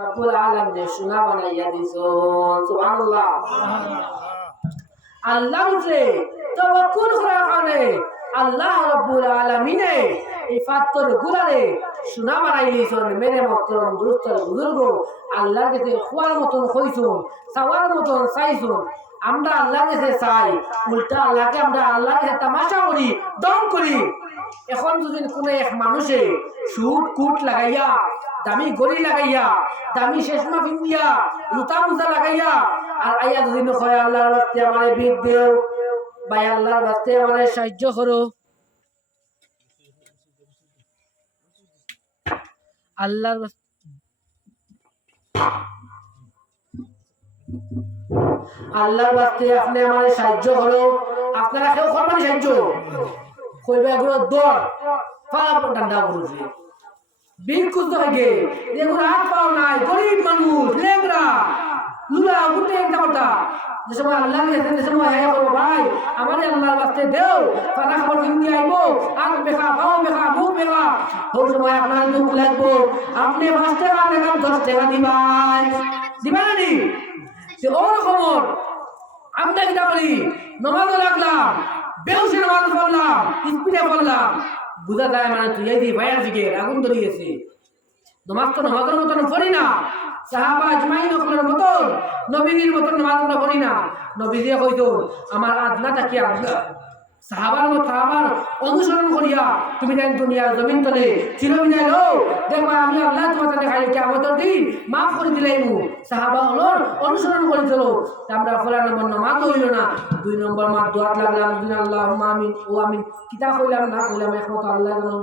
রব্বুল আলামিন শোনা বানাইয়া দিছেন সুবহানাল্লাহ। আল্লাহ উপরে তাওয়াক্কুল করার কারণে আল্লাহ রব্বুল আলামিনে এই পাথর গুলারে শোনা বানাই দিয়েছেন। মেরে মতন দুরুস্তর বুজুর্গ আল্লাহর কাছে খোয়ার মতন কইছুন, চাওয়ার মতন চাইছুন। আমরা আল্লাহর কাছে চাই, উল্টা আল্লাহকে আমরা আল্লাহর কাছে তামাশা করি, দম করি। এখন যদি কোনো এক মানুষে সুট কুট লাগাইয়া, দামি গড়ি লাগাইয়া, দামি শেষমা পিন্দিয়া, জুতা মুজা লাগাইয়া আর আইয়া যদি কয় আল্লাহর রাস্তে আমারে বিদ দেও, ভাই আল্লাহর রাস্তে আমারে সাহায্য করো, আল্লাহর আল্লাহর রাস্তে আপনি আমারে সাহায্য করো। আপনারা কেউ করবেন সাহায্য কইবে এগুলো দৌড় ফালা ডান্ডা করুছে বিল খুঁজতে থাকে, এগুলো হাত পাও নাই, গরিব মানুষ, লেংরা লুলা উঠে একটা কথা। যে সময় আল্লাহ গেছে যে সময় হ্যাঁ করবো ভাই আমারে আল্লাহর রাস্তে দেও, ফালা খাবার কিনতে আইব, আগ বেখা পাও বেখা মুখ বেখা, ওই সময় আপনার দুঃখ লাগবো। আপনি 5 টাকা দেখান 10 টাকা দিবাই দিবা না নি? ওর খবর আমরা কিনা করি, নমাজও লাগলাম, বেউসে নামাজ পড়লাম, স্পিডে পড়লাম, বুঝা যায় মানে তুই এই দিয়ে ভাইয়ার দিকে আগুন ধরিয়েছে। নমাজ তো নমাজের মতন পড়ি না, সাহাবা আজমাইন ওগুলোর মতন নবীর মতন নমাজ আমরা পড়ি না। নবী দিয়ে কইতো আমার আদনা থাকি আদনা সাহাবার মত সাহাবার অনুসরণ করিয়া তুমি দেন দুনিয়ার জমিন তলে চিরবিদায় লো, দেখবা আমি আল্লাহ তোমার দেখাই কিয়ামতের দিন মাফ করে দিলাইমু। সাহাবা হলোর অনুসরণ করে চলো। আমরা ফলা নম্বর নামাজ হইল না, 2 নম্বর মাত দোয়াত লাগলাম, দিন আল্লাহুম্মা আমিন ও আমিন কিতা কইলাম না কইলাম একমত আল্লাহ জানো,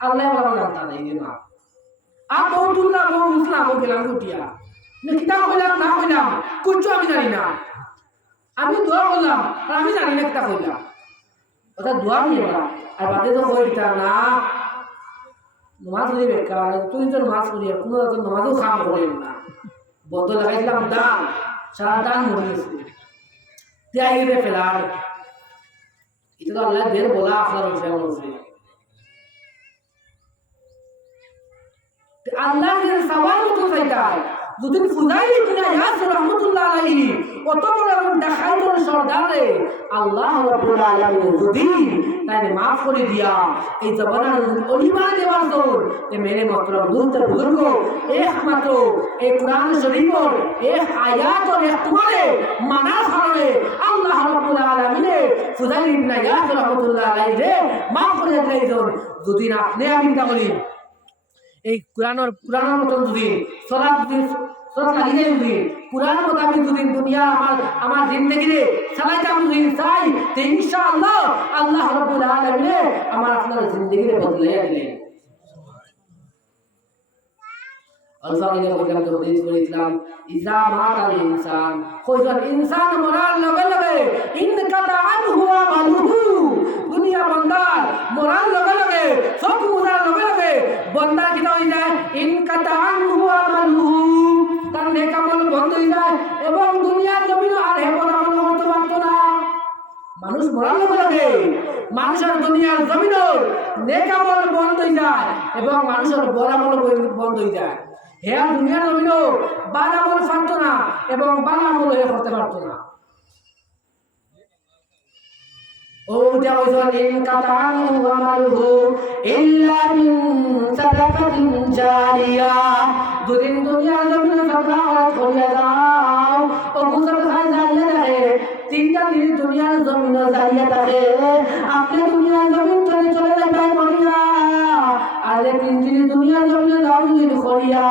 আল্লাহ বলা জানতা নাই না। আর বহুতুল্লাহ বহু মুসলাম গেলাম গুটিয়া কিতা কইলাম না কইলাম কুচ্ছু আমি জানি না, আমি দোয়া করলাম আর আমি জানি না কিতা কইলাম, ওটা দোয়া নিয়ে না। আর বাদে তো কইতা না নামাজ হয়ে বেকার, তুই তো নামাজ করি কোনো নামাজও খাম করেন না, বন্ধ লাগাইছিলাম দান, সারা দান মরে গেছে ত্যাগ গেলে ফেলার। এটা তো আল্লাহ দের বলা আপনার উঠে বলছে আল্লাহ দের সওয়াল মতো চাইতাই। দুদিন ফুজাইলি কিনা ইয়াসির রহমাতুল্লাহ আলাইহি অত বড় একজন ডাকাইতের সর্দারে আল্লাহ রাব্বুল আলামিন যদি তাইলে মাফ করে দিয়া এই জবানার অলিমা দেওয়ার দৌর এ মেরে মতলব দুধের বুজুর্গ একমাত্র এই কোরআন শরীফের এক আয়াতর এক তোমারে মানার কারণে আল্লাহ রাব্বুল আলামিন ফুজাইলি ইবনে ইয়াসির রহমাতুল্লাহ আলাইহি রে মাফ করে দিলেন। যদি না আপনি আমি তা বলি এই কোরআনের মতন যদি সলাৎ লাগিয়ে যদি কোরআন মোতাবেক যদি দুনিয়া আমার জিন্দেগিতে চালাইতে আমি যদি চাই তো ইনশাআল্লাহ আল্লাহ রাব্বুল আলামিন আমার আপনার জিন্দেগিতে বদলাইয়া দিলেন। আল্লাহকে বললাম তো হাদিস পড়েছিলাম ইজা মাতাল ইনসান কইজন ইনসান মরার লগে লগে ইনকাতা আনহু আমালুহু, দুনিয়া বান্দার মরার লগে লগে সব মুজার লগে লগে বান্দা কি হই যায় ইনকাতা আনহু আমালুহু, তার নেক আমল বন্ধ হয়ে যায় এবং দুনিয়ার জমিন আর হেবন আমল করতে পারতো না। মানুষ মরার লগে লগে মানুষের দুনিয়ার জমিন নেক আমল বন্ধ হয়ে যায় এবং মানুষের বড় আমল বন্ধ হয়ে যায়। হ্যাঁ দুনিয়ার জমিনও বাল আমল পারতো না এবং বাল আমল করতে পারতো না। ও যাওজন ইনকাতা আনহু আমালুহু ইল্লা মিন সাদাকাতিন জারিয়া, দুদিন দুনিয়ার জমিনে সাদাকা করিয়া যাও ও মুসাফির জারিয়া থাকে, 3টা দিন দুনিয়ার জমিনে জারিয়া থাকে। আপনি দুনিয়ার জমিন থেকে চলে যাবেন মরিয়া, আর 3 দিন দুনিয়ার জমিনে জারিয়া করিয়া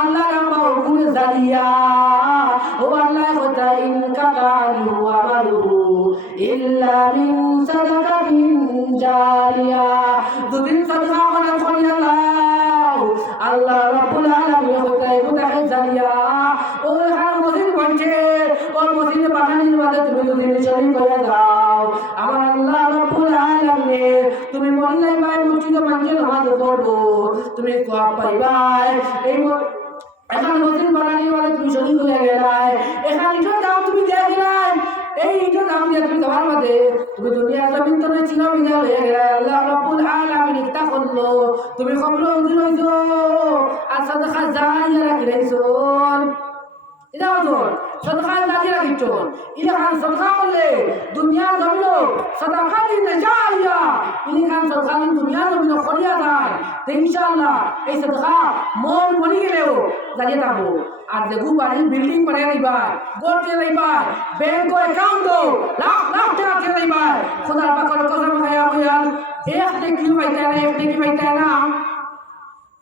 আল্লাহ রাব্বা হুকুমে জারিয়া ও আল্লাহ কথা ইনকাতা আনহু আমালুহু ইল্লা মিন সাদাকাতিন জারিয়া, দুদিন সাদাকা করিয়া যাও আল্লাহ রাব্বুল আলামিন কোথায় কোথায় জানিয়া ও হার মসজিদ বলছে ও মসজিদে পাঠানির মাঝে তুমি যদি শরীক হয়ে যাও আমার আল্লাহ রাব্বুল আলামিন তুমি মরলে ভাই মসজিদে মাঝে নামাজ পড়বো তুমি কোয়া পাইবাই। এই এখন মসজিদ বানানির মাঝে তুমি শরীক হয়ে গেলাই, এখানে ইটার দাম তুমি দিয়ে গেলাই, এই ইটার দাম দিয়ে তুমি তোমার মাঝে তুমি দুনিয়ার জমিন তুমি চিনা বিনা হয়ে গেলে আল্লাহ রাব্বুল আলামিন ইতা করলো তুমি কবর উদ্র হইছো আর সাদাকা জারিয়া রাখি রাখছো এটা হতো সদকায় দাঁড়িয়ে রাখিত ইলে খান সদকা করলে দুনিয়ার জমিন সদকা দিনে জারিয়া ইলে খান সদকা দিন দুনিয়ার জমিন করিয়া যায় তো ইনশাআল্লাহ এই সদকা মন মনি গেলেও দাঁড়িয়ে থাকবো আর দেখু বাড়ির বিল্ডিং বানিয়ে দিবার গোল দিয়ে দিবার ব্যাংক অ্যাকাউন্ট লাখ লাখ টাকা দিয়ে দিবার খোদার পাকর কসম খায়া হইয়াল এক নেকি পাইতা না এক নেকি পাইতা না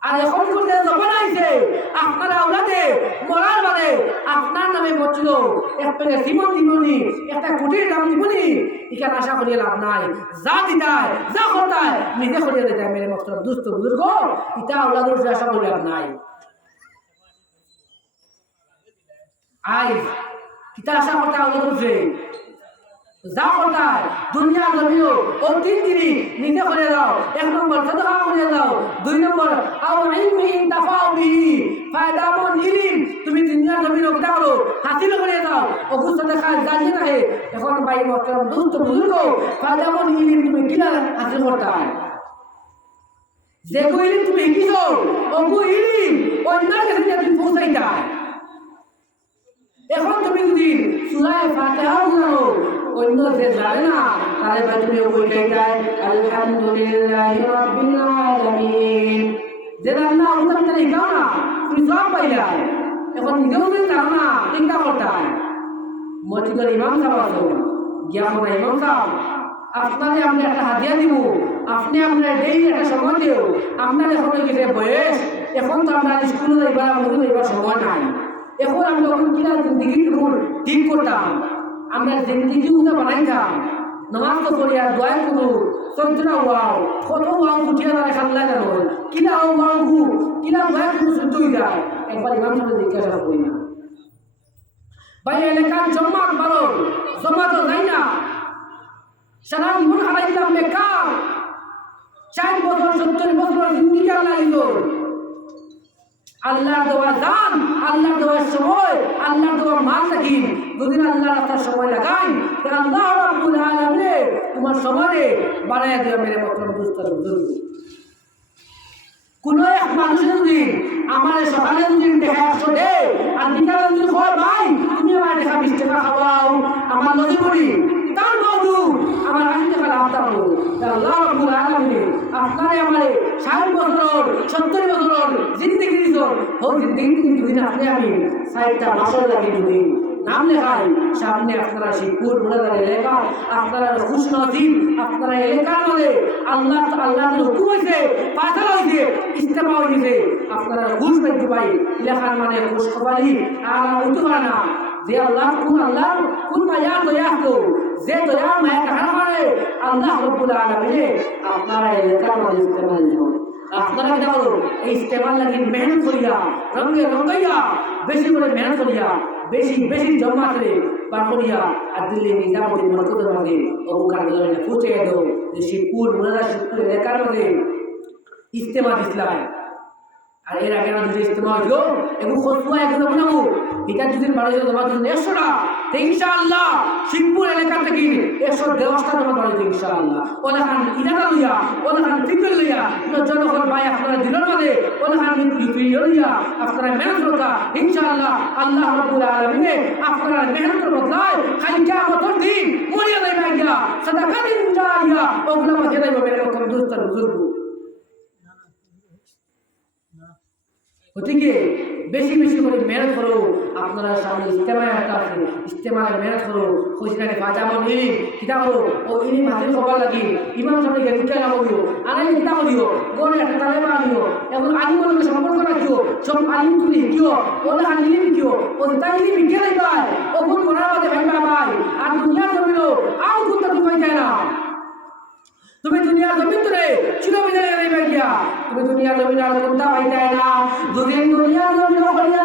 আর এখন করতে জবান আইছে আপনার আওলাদে মরার বাদে আপনার নামে বলছিল এক পেলে সিমন দিবনি একটা কোটির দাম দিবনি এখানে আশা করিয়ে লাভ নাই যা দিতায় যা করতায় নিজে করিয়ে দিতায় মেরে মত দুস্থ বুজুর্গ এটা আওলাদের আশা করিয়ে লাভ নাই আই কিতা আশা করতে আওলাদের যা করতায় দুনিয়া জমিও ও তিন দিনই নিজে করে দাও এক নম্বর সদকা করে দাও দুই নম্বর আও ইলমি ইনতাফাউ বিহি ফায়দামন ইলম তুমি দুনিয়া জমিও কিতা করো হাসিল করে দাও ও গুছ দেখা জানিয়ে থাকে এখন ভাই মহতরম দোস্ত বুজুর্গ ফায়দামন ইলম তুমি কিলা হাসিল করতায় যে কো ইলম তুমি শিখিছো ও কো ইলম অন্যের কাছে তুমি পৌঁছাইতা এখন তুমি যদি সূরা ফাতিহা জানো অন্য যে জানে না তাহলে তুমি ওইটাই গায় আলহামদুলিল্লাহি রাব্বিল আলামিন যে না উত্তম তাই গাও না তুমি সব পাইলা এখন নিজেও যদি জানো না চিন্তা করতে হয় মসজিদের ইমাম সাহেব আছো গিয়া বলে ইমাম সাহেব আপনাকে আমি একটা হাদিয়া দিব আপনি আপনার ডেইলি একটা সময় দিও আপনার এখন গেছে বয়স এখন তো আমরা স্কুলে যাইবার আমাদের যাইবার সময় নাই এখন আমি যখন কিনা জিন্দিগি ঠিক করতাম আমরা জিন্দিগি উঠে বানাইতাম নামাজ তো করি আর দোয়া করু সন্ত্রা ওয়াও কত ওয়াও উঠিয়ে দাঁড়ায় খাল্লা গেল কিনা ওয়াও গু কিনা দোয়া করু শুদ্ধ হয়ে যায় একবার ইমাম সাহেব জিজ্ঞাসা করি না ভাই এলাকার জমাত বারো জমা তো যাই না সারা জীবন হারাই দিলাম বেকার 4 বছর 70 বছর জিন্দিগি আল্লাহ দিল আল্লাহ দেওয়া দান আল্লাহ দেওয়ার সময় আল্লাহ দেওয়া মাল থাকি যদি আল্লাহ রাস্তার সময় লাগাই তাহলে আল্লাহ রাব্বুল আলামিন তোমার সময়ে বাড়াইয়া দিও মেরে মতন দুস্তর বুজুর্গ কোন এক মানুষ যদি আমার সকালে যদি দেখা 100 দে আর বিকালে যদি কয় ভাই তুমি আমার দেখা 20 টাকা খাওয়াও আমার নদী পড়ি তার বন্ধু আমার 80 টাকা লাভ দাও আল্লাহ রাব্বুল আলামিন আপনারে আমারে 60 বছর 70 বছর জিন্দেগি দিছো ও জিন্দেগি কিন্তু দিন আপনি আমি 60টা বছর লাগে যদি নাম লেখাই সামনে আপনারা শিবপুর মুরাদার এলাকা আপনারা খুশ নসিব আপনারা এলাকার মধ্যে আল্লাহ আল্লাহর হুকুম হইছে ফায়সালা হইছে ইস্তেমা হইছে আপনারা খুশ পাইতে পাই লেখার মানে খুশ খবরই আর হইতে পারে না যে আল্লাহ কোন মায়া দয়া তো যে দয়া মায়া কাহার মানে আল্লাহ রাব্বুল আলামিন আপনারা এলাকার মধ্যে ইস্তেমা দিবেন আপনারা কি বলো এই ইস্তেমা লাগি মেহনত করিয়া রঙে রঙাইয়া বেশি করে মেহনত করিয়া বেশি বেশি জমা করে বার করিয়া আর দিল্লি নিজামুদ্দিন মরকজের মধ্যে অবকার গজলে পৌঁছে দাও যে শিবপুর মুরাদা শিবপুর এলাকার মধ্যে ইস্তেমা ইসলাম আর এর আগে যদি ইস্তেমা হইল এগুলো খোঁজুয়া এগুলো বানাবো এটা যদি বাড়াইল তোমার জন্য 100টা ইনশাআল্লাহ শিবপুর এলাকা থেকে 110টা তোমার বাড়াইল ইনশাআল্লাহ ওলাখান ইনাদা লইয়া ওলাখান ফিকর লইয়া জনগণ ভাই আপনারা দিনের মধ্যে ওলাখান লইয়া আপনারা মেহনত করতা ইনশাআল্লাহ আল্লাহ রাব্বুল আলামিন আপনারা মেহনতের বদলায় খালি কিয়ামতের দিন মরিয়া যাইবা গিয়া সাদাকা দিন জারিয়া ওগুলা বাজে যাইবা মেরে কম দুস্তার বুজুর্গ ওদিকে বেশি বেশি করে মেহনত করো আপনারা সামনে ইস্তেমায় একটা আছে ইস্তেমায় মেহনত করো খুশিনারে ফাজামন ইলিম কিতা করো ও ইলিম হাসিল করবার লাগি ইমাম সাহেব গেলে কিতা লাগাবো আনাই কিতা করিও গনে একটা তালেবা আনিও এখন আলিমকে সম্পর্ক রাখিও সব আলিম তুমি শিখিও ওদের হান ইলিম শিখিও ও তাই ইলিম শিখে নাই পায় ও কোন করার মধ্যে ভাইবা পায় আর দুনিয়ার জমিনও আও কোনটা তুমি যায় না তুমি দুনিয়ার জমিন ধরে চিরবিদায় যাইবা গিয়া তুমি দুনিয়ার জমিন আর কোনটা পাইতাই না যদি দুনিয়ার জমিন করিয়া